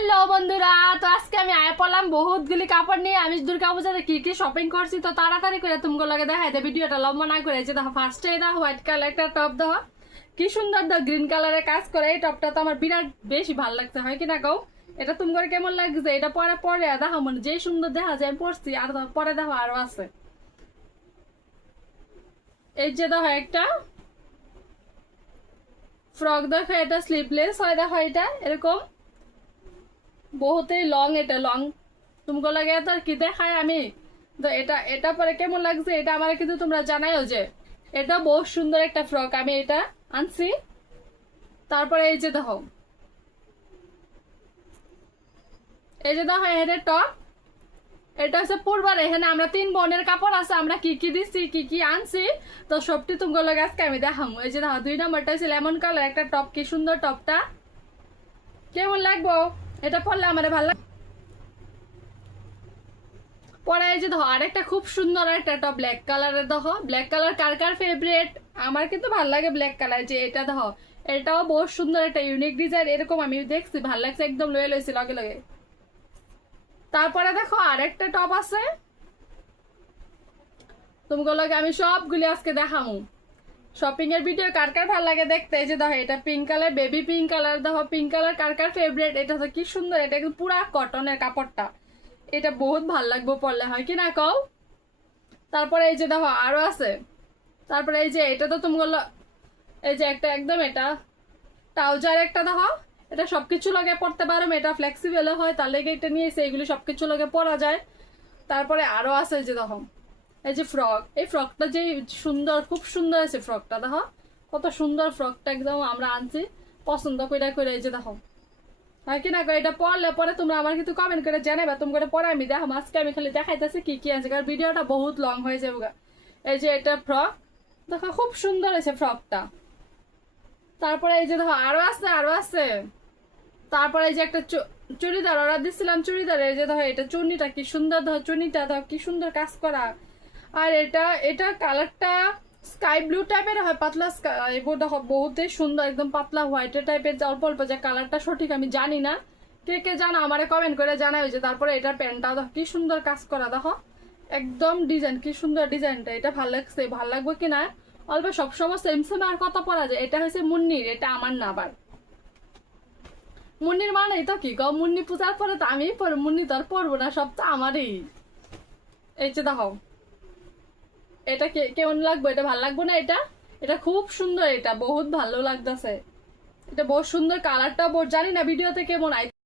Hello বন্ধুরা, তো আজকে আমি আয় পড়লাম বহুতগুলি কাপড় নিয়ে। আমি দুর্গা পূজাতে কি কি শপিং করছি তো তাড়াতাড়ি করে তুমি লগে দেখাই দে, ভিডিওটা লম্বা না করে। যে দেখো ফার্স্টে দাও হোয়াইট কালার একটা টপ দাও, কি সুন্দর দাও গ্রিন কালারের কাজ করে। এই টপটা তো আমার বিরাট বেশি ভালো লাগছে, হয় কিনা কও? এটা তুমি করে কেমন লাগছে? এটা পরে পরে দেখো মনে যে সুন্দর দেখা যায় আমি পড়ছি, আর পরে দেখো আরো আছে। এই যে দেখো একটা ফ্রক দেখো, এটা স্লিভলেস হয়, দেখো এটা এরকম বহুতেই লং, এটা লং তুমগো লাগে তো কি দেখায় আমি। তো এটা এটা পরে কেমন লাগছে এটা আমার কিন্তু তোমরা জানাইও। যে এটা বহুত সুন্দর একটা ফ্রক, আমি এটা আনছি। তারপরে এই যে দেখো, এই যে দেখো এখানে টপ, এটা হচ্ছে পূর্বার। এখানে আমরা 3 বোনের কাপড় আছে, আমরা কি কি দিচ্ছি কি কি আনছি তো সবটি তুমগো লাগে আজকে আমি দেখাম। এই যে দেখো 2 নম্বরটা হচ্ছে লেমন কালার একটা টপ, কি সুন্দর টপটা, কেমন লাগবো? এটা পরলে আমার ভালো লাগে। পরে এই যে দেখো আরেকটা খুব সুন্দর একটা টপ ব্ল্যাক কালারের, দেখো ব্ল্যাক কালার কার কার ফেভারিট? আমার কিন্তু ভালো লাগে ব্ল্যাক কালার। যে এটা দেখো, এটাও বহুত সুন্দর একটা ইউনিক ডিজাইন, এরকম আমি দেখছি ভালো লাগছে, একদম লয়ে লইছি লগে লগে। তারপরে দেখো আরেকটা টপ আছে, তোমাকে লগে আমি সবগুলি আজকে দেখামু। শপিং এর ভিডিও কার কার ভালো লাগে দেখতে। এই যে দেখো এটা pink colour, baby pink colour, দেখো পিঙ্ক কালার কার কার ফেভারিট? এটা তো কি সুন্দর, এটা কিন্তু পুরা কটনের কাপড়টা, এটা বহুত ভাল লাগবে পরলে, হয় কি না কও? তারপরে এই যে দেখো আরো আছে। তারপরে এই যে এটা তো তুমি, এই যে একটা একদম এটা ট্রাউজার একটা দেখো, এটা সবকিছু লগে পড়তে পারো, এটা ফ্লেক্সিবল হয়, তার লেগে এটা নিয়েছে, এগুলি সবকিছু লগে পরা যায়। তারপরে আরো আছে যে দেখো এই যে ফ্রক, এই ফ্রকটা যে সুন্দর, খুব সুন্দর আছে ফ্রকটা, দেখো কত সুন্দর ফ্রকটা, একদম আমরা আনছি পছন্দ করে করে। এই যে দেখো, হয় কি না, এটা পড়লে পরে তোমরা আমার কিন্তু কমেন্ট করে জানাবে, তুমি করে পরে আমি দেখো। আজকে আমি খালি দেখাইতেছি কি কি আছে, কারণ ভিডিওটা বহুত লং হয়ে যাবে। এই যে এটা ফ্রক দেখো, খুব সুন্দর আছে ফ্রকটা। তারপরে এই যে দেখো আরো আছে আরো আছে। তারপরে এই যে একটা চুড়িদার অর্ডার দিচ্ছিলাম, চুড়িদার। এই যে দেখো এটা চুন্নিটা কি সুন্দর, দেখো চুন্নিটা দেখো কি সুন্দর কাজ করা। আর এটা এটা কালারটা স্কাই ব্লু টাইপের হয়, পাতলা এগুলো দেখো বহুতই সুন্দর, একদম পাতলা হোয়াইটের টাইপের, অল্প অল্প। যে কালারটা সঠিক আমি জানি না, কে কে জানো আমারে কমেন্ট করে জানাই। যে তারপরে এটার প্যান্টটা দেখো কি সুন্দর কাজ করা, দেখো একদম ডিজাইন, কি সুন্দর ডিজাইনটা, এটা ভালো লাগছে। ভালো লাগবে কিনা অল্প, সবসময় সেম সেম আর কত পরা যায়। এটা হচ্ছে মুন্নির, এটা আমার না। আবার মুন্নির মানে তো কি গো, মুন্নি পূজার পরে তো আমি পরবো, মুন্নি তো আর পরবো না, সব তো আমারই। এই যে দেখো এটা কেমন লাগবে? এটা ভালো লাগবে না? এটা এটা খুব সুন্দর, এটা বহুত ভালো লাগতেছে, এটা বহুত সুন্দর কালারটা, জানি না ভিডিওতে কেমন